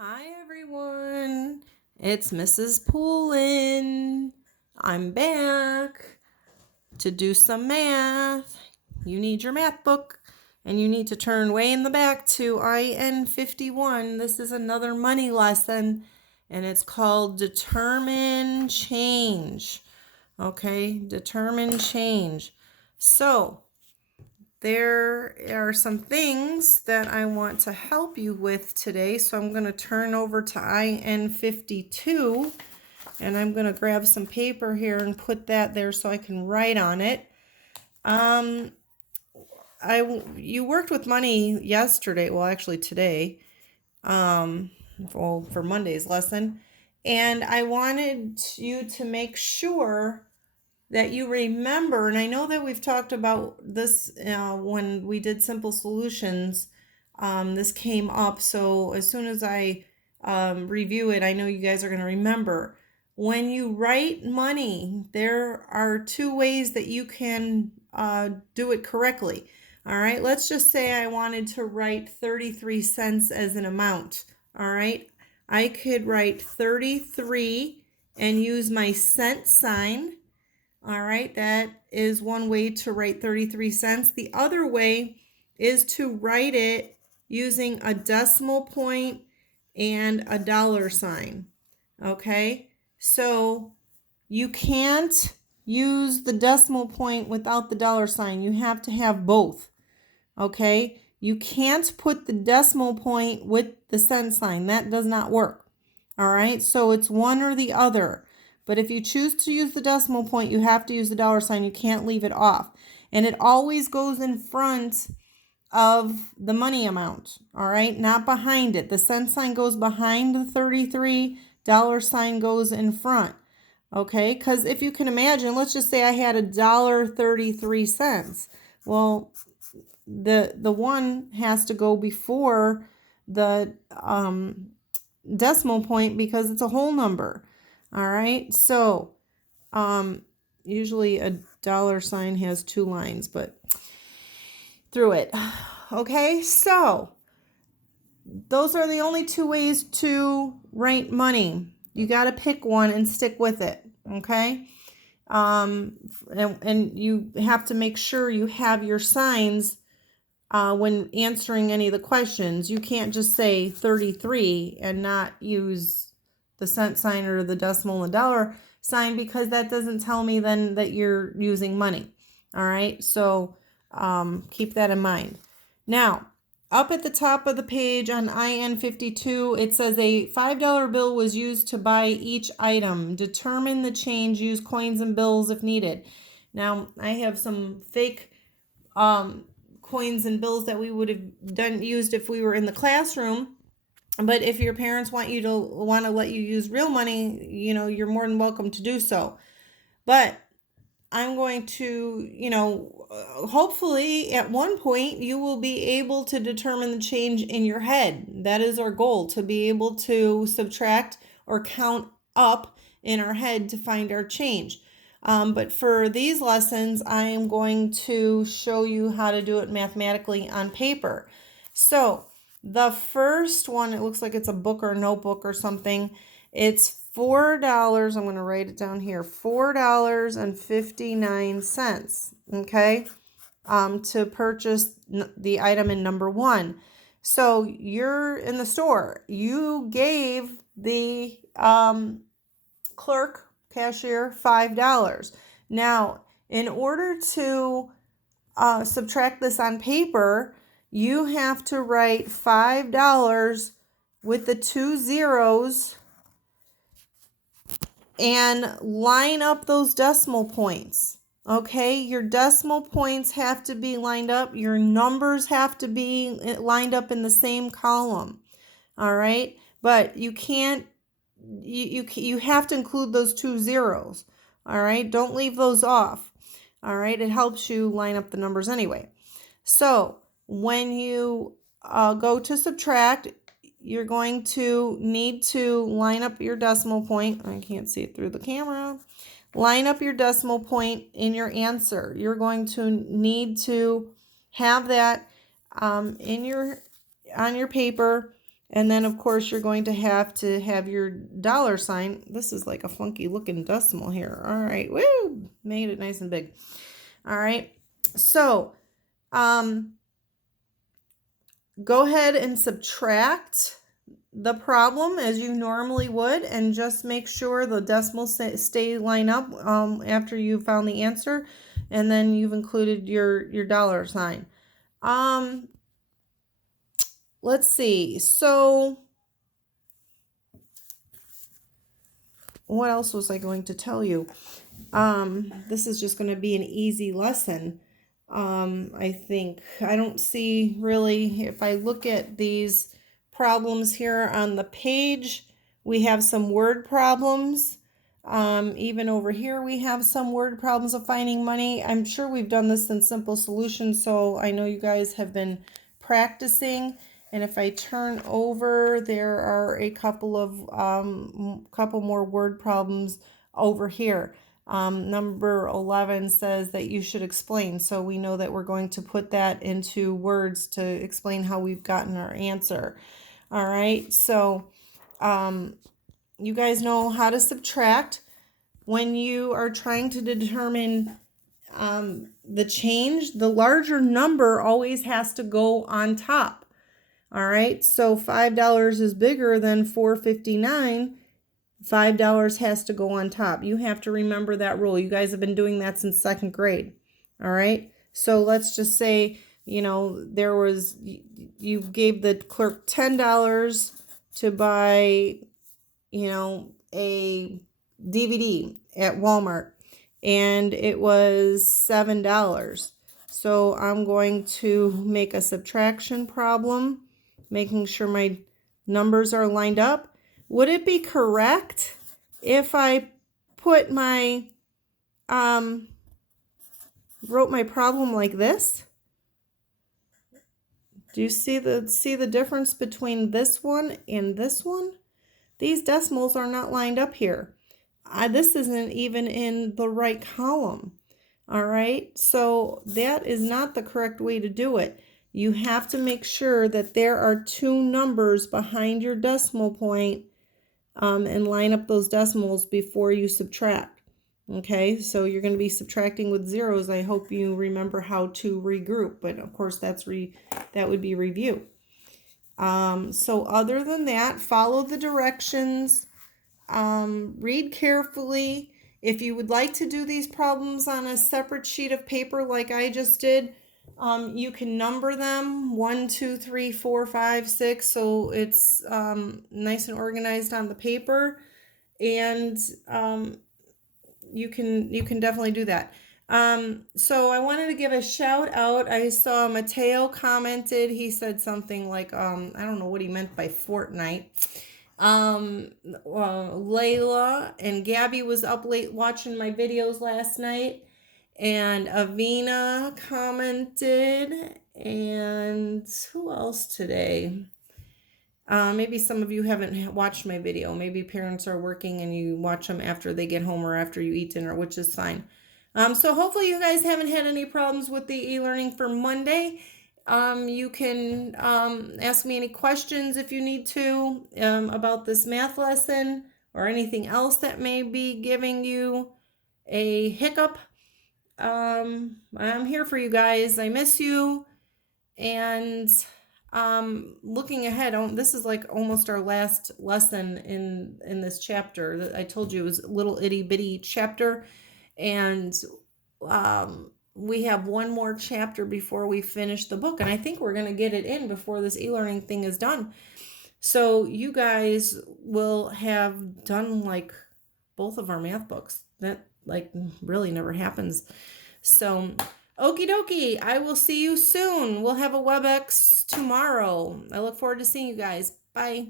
Hi everyone, it's Mrs. Poulin. I'm back to do some math. You need your math book and you need to turn way in the back to IN 51. This is another money lesson and it's called Determine Change. Okay, determine change. So, there are some things that I want to help you with today. So I'm going to turn over to IN 52 and I'm going to grab some paper here and put that there so I can write on it. You worked with money yesterday, well actually today, for Monday's lesson, and I wanted you to make sure that you remember, and I know that we've talked about this when we did simple solutions. This came up, so as soon as I review it, I know you guys are going to remember. When you write money, there are two ways that you can do it correctly. All right, let's just say I wanted to write 33 cents as an amount. All right, I could write 33 and use my cent sign. All right, that is one way to write 33 cents. The other way is to write it using a decimal point and a dollar sign. Okay, so you can't use the decimal point without the dollar sign. You have to have both. Okay, you can't put the decimal point with the cent sign. That does not work. All right, so it's one or the other. But if you choose to use the decimal point, you have to use the dollar sign. You can't leave it off. And it always goes in front of the money amount, all right? Not behind it. The cent sign goes behind the 33, dollar sign goes in front, okay? Because if you can imagine, let's just say I had $1.33. Well, the one has to go before the decimal point because it's a whole number. All right, so usually a dollar sign has two lines, but through it. Okay, so those are the only two ways to write money. You got to pick one and stick with it. Okay, and you have to make sure you have your signs when answering any of the questions. You can't just say 33 and not use the cent sign or the decimal and dollar sign, because that doesn't tell me then that you're using money. All right, so keep that in mind. Now, up at the top of the page on IN 52, it says a $5 bill was used to buy each item. Determine the change, use coins and bills if needed. Now, I have some fake coins and bills that we would have used if we were in the classroom. But if your parents want to let you use real money, you're more than welcome to do so. But I'm going to, hopefully at one point you will be able to determine the change in your head. That is our goal, to be able to subtract or count up in our head to find our change. But for these lessons, I am going to show you how to do it mathematically on paper. So the first one, it looks like it's a book or a notebook or something. It's $4. I'm going to write it down here. $4.59. Okay, to purchase the item in number one. So you're in the store. You gave the cashier $5. Now, in order to subtract this on paper, you have to write $5 with the two zeros and line up those decimal points. Okay, your decimal points have to be lined up. Your numbers have to be lined up in the same column. All right, but you can't. You have to include those two zeros. All right, don't leave those off. All right, it helps you line up the numbers anyway. So when you go to subtract, you're going to need to line up your decimal point. I can't see it through the camera. Line up your decimal point in your answer. You're going to need to have that on your paper And then, of course, you're going to have your dollar sign. This is like a funky looking decimal here. All right. Woo! Made it nice and big. All right. So, go ahead and subtract the problem as you normally would, and just make sure the decimals stay line up after you found the answer, and then you've included your dollar sign. Let's see. So what else was I going to tell you? This is just going to be an easy lesson. I think I don't see really, if I look at these problems here on the page, we have some word problems. Even over here, we have some word problems of finding money. I'm sure we've done this in Simple Solutions, so I know you guys have been practicing. And if I turn over, there are a couple more word problems over here. Number 11 says that you should explain. So we know that we're going to put that into words to explain how we've gotten our answer. All right. So you guys know how to subtract. When you are trying to determine the change, the larger number always has to go on top. All right. So $5 is bigger than $4.59. $5 has to go on top. You have to remember that rule. You guys have been doing that since second grade. All right. So let's just say, you gave the clerk $10 to buy, a DVD at Walmart, and it was $7. So I'm going to make a subtraction problem, making sure my numbers are lined up. Would it be correct if I put wrote my problem like this? Do you see the difference between this one and this one? These decimals are not lined up here. This isn't even in the right column. All right, so that is not the correct way to do it. You have to make sure that there are two numbers behind your decimal point, and line up those decimals before you subtract. Okay, so you're going to be subtracting with zeros. I hope you remember how to regroup, but of course that would be review. So other than that, follow the directions, read carefully. If you would like to do these problems on a separate sheet of paper like I just did, you can number them 1, 2, 3, 4, 5, 6, so it's nice and organized on the paper, and you can definitely do that. So I wanted to give a shout out. I saw Mateo commented. He said something like, I don't know what he meant by Fortnite. Layla and Gabby was up late watching my videos last night, and Avina commented, and who else today? Maybe some of you haven't watched my video. Maybe parents are working and you watch them after they get home or after you eat dinner, which is fine. So hopefully you guys haven't had any problems with the e-learning for Monday. You can ask me any questions if you need to about this math lesson or anything else that may be giving you a hiccup. I'm here for you guys. I miss you. And looking ahead, this is like almost our last lesson in this chapter. I told you it was a little itty bitty chapter, and we have one more chapter before we finish the book, and I think we're going to get it in before this e-learning thing is done. So you guys will have done like both of our math books. That like really never happens. So okie dokie, I will see you soon. We'll have a WebEx tomorrow. I look forward to seeing you guys. Bye.